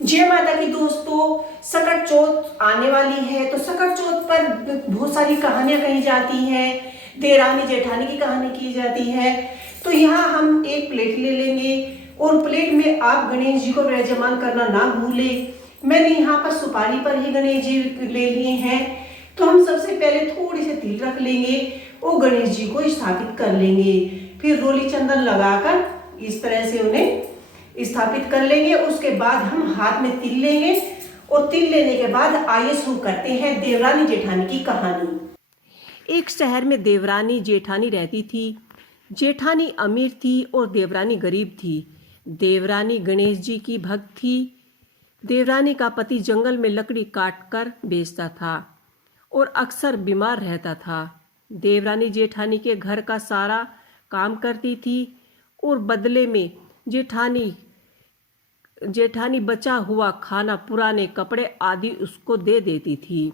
जय माता की दोस्तों, सकट चौथ आने वाली है तो सकट चौथ पर बहुत सारी कहानियां कही जाती हैं। देवरानी जेठानी की कहानी की जाती है। तो यहाँ हम एक प्लेट ले लेंगे और प्लेट में आप गणेश जी को विराजमान करना ना भूलें। मैंने यहाँ पर सुपारी पर ही गणेश जी ले लिए हैं। तो हम सबसे पहले थोड़ी सी तिल रख लेंगे और गणेश जी को स्थापित कर लेंगे। फिर रोली चंदन लगाकर इस तरह से उन्हें स्थापित कर लेंगे। उसके बाद हम हाथ में तिल लेंगे और तिल लेने के बाद आइए शुरू करते हैं देवरानी जेठानी की कहानी। एक शहर में देवरानी जेठानी रहती थी। जेठानी अमीर थी और देवरानी गरीब थी। देवरानी गणेश जी की भक्त थी। देवरानी का पति जंगल में लकड़ी काटकर बेचता था और अक्सर बीमार रहता था। देवरानी जेठानी के घर का सारा काम करती थी और बदले में जेठानी बचा हुआ खाना, पुराने कपड़े आदि उसको दे देती थी।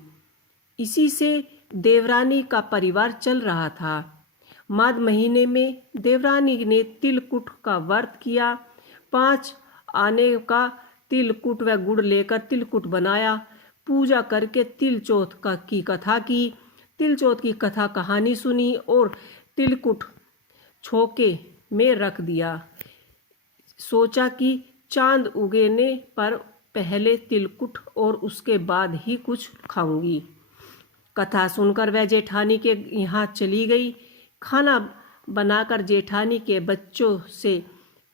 इसी से देवरानी का परिवार चल रहा था। माघ महीने में देवरानी ने तिलकुट का व्रत किया। 5 आने का तिलकुट व गुड़ लेकर तिलकुट बनाया। पूजा करके तिल चौथ की कथा की। तिल चौथ की कथा कहानी सुनी और तिलकुट छोके में रख दिया। सोचा कि चांद उगने पर पहले तिलकुट और उसके बाद ही कुछ खाऊंगी। कथा सुनकर वह जेठानी के यहाँ चली गई। खाना बनाकर जेठानी के बच्चों से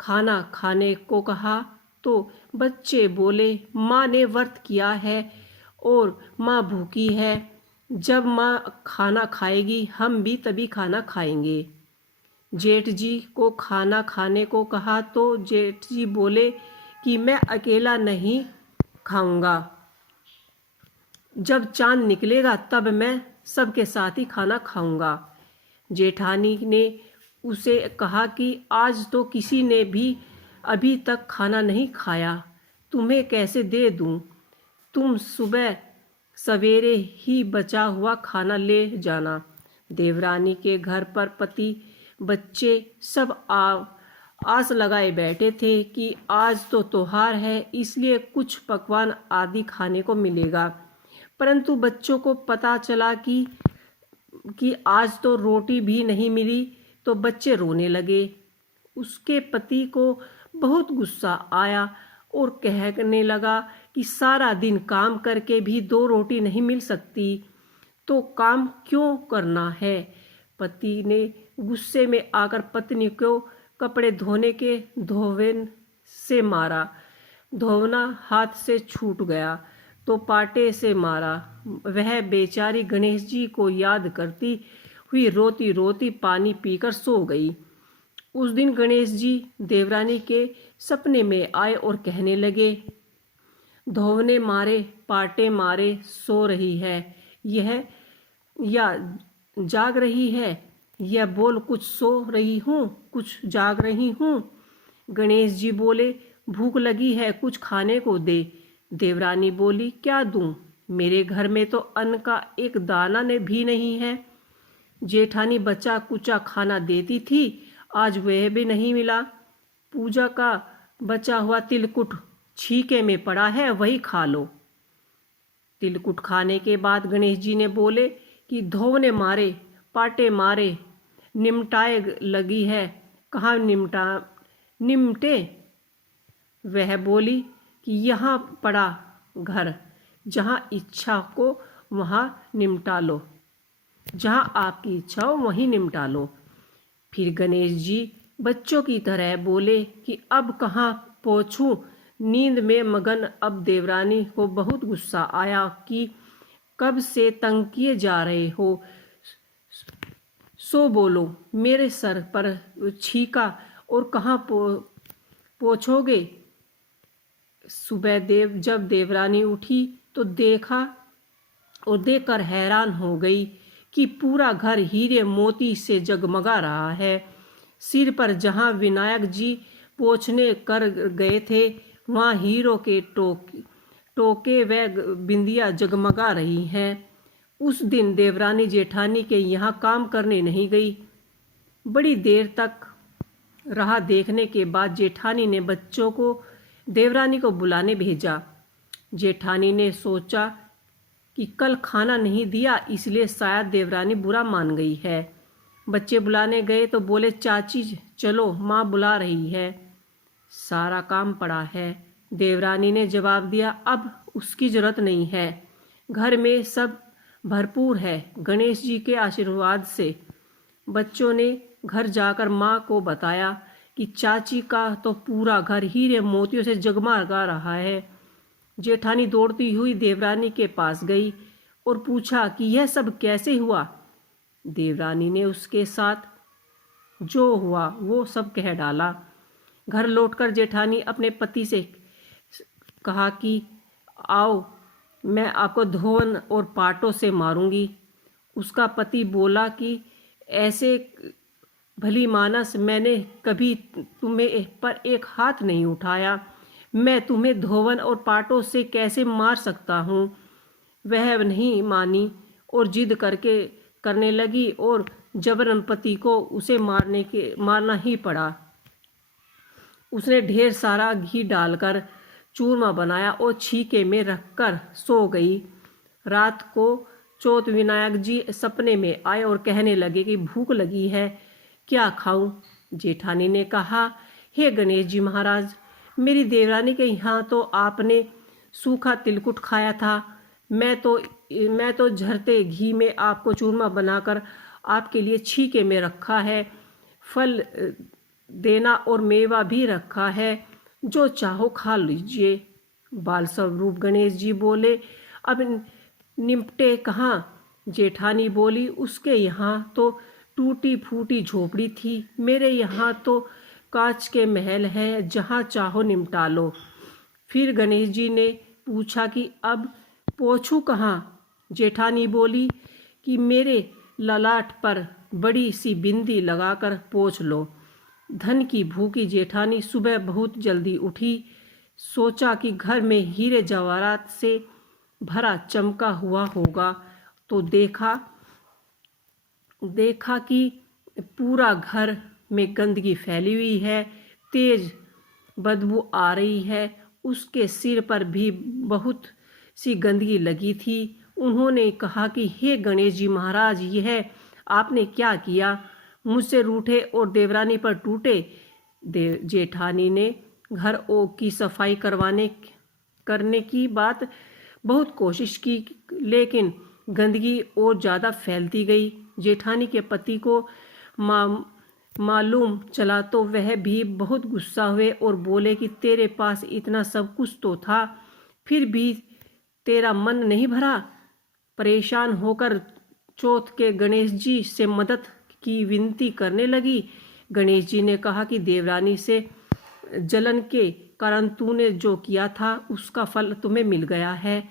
खाना खाने को कहा तो बच्चे बोले, माँ ने व्रत किया है और माँ भूखी है। जब माँ खाना खाएगी हम भी तभी खाना खाएंगे। जेठ जी को खाना खाने को कहा तो जेठ जी बोले कि मैं अकेला नहीं खाऊंगा। जब चांद निकलेगा तब मैं सबके साथ ही खाना खाऊंगा। जेठानी ने उसे कहा कि आज तो किसी ने भी अभी तक खाना नहीं खाया, तुम्हें कैसे दे दूं? तुम सुबह सवेरे ही बचा हुआ खाना ले जाना। देवरानी के घर पर पति बच्चे सब आस लगाए बैठे थे कि आज तो त्योहार है, इसलिए कुछ पकवान आदि खाने को मिलेगा। परंतु बच्चों को पता चला कि आज तो रोटी भी नहीं मिली तो बच्चे रोने लगे। उसके पति को बहुत गुस्सा आया और कहने लगा कि सारा दिन काम करके भी 2 रोटी नहीं मिल सकती तो काम क्यों करना है। पति ने गुस्से में आकर पत्नी को कपड़े धोने के धोवन से मारा। धोवना हाथ से छूट गया तो पाटे से मारा। वह बेचारी गणेश जी को याद करती हुई रोती रोती पानी पीकर सो गई। उस दिन गणेश जी देवरानी के सपने में आए और कहने लगे, धोवने मारे पाटे मारे सो रही है यह या जाग रही है? यह बोल, कुछ सो रही हूँ कुछ जाग रही हूँ। गणेश जी बोले, भूख लगी है, कुछ खाने को दे। देवरानी बोली, क्या दूँ? मेरे घर में तो अन्न का एक दाना ने भी नहीं है। जेठानी बचा कुचा खाना देती थी, आज वह भी नहीं मिला। पूजा का बचा हुआ तिलकुट छीके में पड़ा है, वही खा लो। तिलकुट खाने के बाद गणेश जी ने बोले कि धोवने मारे पाटे मारे निमटाए लगी है, कहाँ निमटे? वह बोली कि यहाँ पड़ा घर, जहाँ इच्छा को वहाँ निमटा लो, जहाँ आपकी इच्छा हो वहीं निमटा लो। फिर गणेश जी बच्चों की तरह बोले कि अब कहाँ पहुँचूं, नींद में मगन। अब देवरानी को बहुत गुस्सा आया कि कब से तंग किए जा रहे हो, सो बोलो। मेरे सर पर छीका और कहाँ पहुँचोगे? सुबह जब देवरानी उठी तो देखकर हैरान हो गई कि पूरा घर हीरे मोती से जगमगा रहा है। सिर पर जहाँ विनायक जी पोंछने कर गए थे वहाँ हीरों के टोके व बिंदिया जगमगा रही हैं। उस दिन देवरानी जेठानी के यहाँ काम करने नहीं गई। बड़ी देर तक राह देखने के बाद जेठानी ने बच्चों को देवरानी को बुलाने भेजा। जेठानी ने सोचा कि कल खाना नहीं दिया इसलिए शायद देवरानी बुरा मान गई है। बच्चे बुलाने गए तो बोले, चाची चलो माँ बुला रही है, सारा काम पड़ा है। देवरानी ने जवाब दिया, अब उसकी जरूरत नहीं है, घर में सब भरपूर है गणेश जी के आशीर्वाद से। बच्चों ने घर जाकर माँ को बताया कि चाची का तो पूरा घर हीरे मोतियों से जगमगा रहा है। जेठानी दौड़ती हुई देवरानी के पास गई और पूछा कि यह सब कैसे हुआ। देवरानी ने उसके साथ जो हुआ वो सब कह डाला। घर लौटकर जेठानी अपने पति से कहा कि आओ मैं आपको धोवन और पाटों से मारूंगी। उसका पति बोला कि ऐसे भली मानस मैंने कभी तुम्हें पर एक हाथ नहीं उठाया, मैं तुम्हें धोवन और पाटों से कैसे मार सकता हूँ। वह नहीं मानी और जिद करने लगी और जबरन पति को उसे मारना ही पड़ा। उसने ढेर सारा घी डालकर चूरमा बनाया और छीके में रखकर सो गई। रात को चौथ विनायक जी सपने में आए और कहने लगे कि भूख लगी है, क्या खाऊं। जेठानी ने कहा, हे गणेश जी महाराज, मेरी देवरानी के यहाँ तो आपने सूखा तिलकुट खाया था, मैं तो झरते घी में आपको चूरमा बनाकर आपके लिए छीके में रखा है, फल देना और मेवा भी रखा है, जो चाहो खा लीजिए। बाल स्वरूप गणेश जी बोले, अब निपटे कहाँ। जेठानी बोली, उसके यहाँ तो टूटी फूटी झोपड़ी थी, मेरे यहाँ तो कांच के महल है, जहाँ चाहो निपटा लो। फिर गणेश जी ने पूछा कि अब पोछूं कहाँ। जेठानी बोली कि मेरे ललाट पर बड़ी सी बिंदी लगाकर पोंछ लो। धन की भूखी जेठानी सुबह बहुत जल्दी उठी। सोचा कि घर में हीरे जवाहरात से भरा चमका हुआ होगा, तो देखा कि पूरा घर में गंदगी फैली हुई है, तेज बदबू आ रही है। उसके सिर पर भी बहुत सी गंदगी लगी थी। उन्होंने कहा कि हे गणेश जी महाराज, यह आपने क्या किया, मुझसे रूठे और देवरानी पर टूटे। जेठानी ने घर की सफाई करने की बात बहुत कोशिश की, लेकिन गंदगी और ज़्यादा फैलती गई। जेठानी के पति को मालूम चला तो वह भी बहुत गुस्सा हुए और बोले कि तेरे पास इतना सब कुछ तो था, फिर भी तेरा मन नहीं भरा। परेशान होकर चौथ के गणेश जी से मदद की विनती करने लगी। गणेश जी ने कहा कि देवरानी से जलन के कारण तूने जो किया था उसका फल तुम्हें मिल गया है,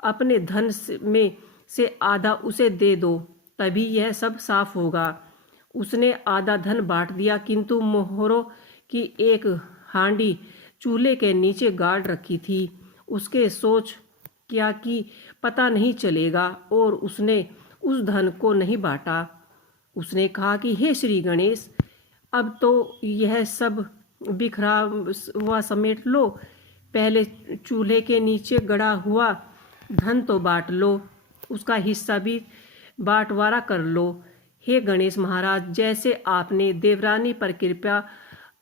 अपने धन में से आधा उसे दे दो, तभी यह सब साफ होगा। उसने आधा धन बांट दिया, किंतु मोहरों की एक हांडी चूल्हे के नीचे गाड़ रखी थी। उसके सोच क्या कि पता नहीं चलेगा, और उसने उस धन को नहीं बांटा। उसने कहा कि हे श्री गणेश, अब तो यह सब बिखरा हुआ समेट लो, पहले चूल्हे के नीचे गड़ा हुआ धन तो बांट लो, उसका हिस्सा भी बांटवारा कर लो। हे गणेश महाराज, जैसे आपने देवरानी पर कृपा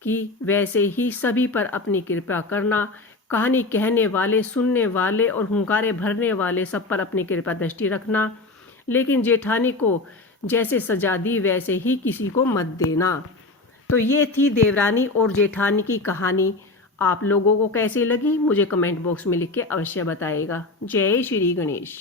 की वैसे ही सभी पर अपनी कृपा करना। कहानी कहने वाले, सुनने वाले और हुंकारे भरने वाले सब पर अपनी कृपा दृष्टि रखना, लेकिन जेठानी को जैसे सजा दी वैसे ही किसी को मत देना। तो ये थी देवरानी और जेठानी की कहानी। आप लोगों को कैसी लगी मुझे कमेंट बॉक्स में लिख के अवश्य बताइएगा। जय श्री गणेश।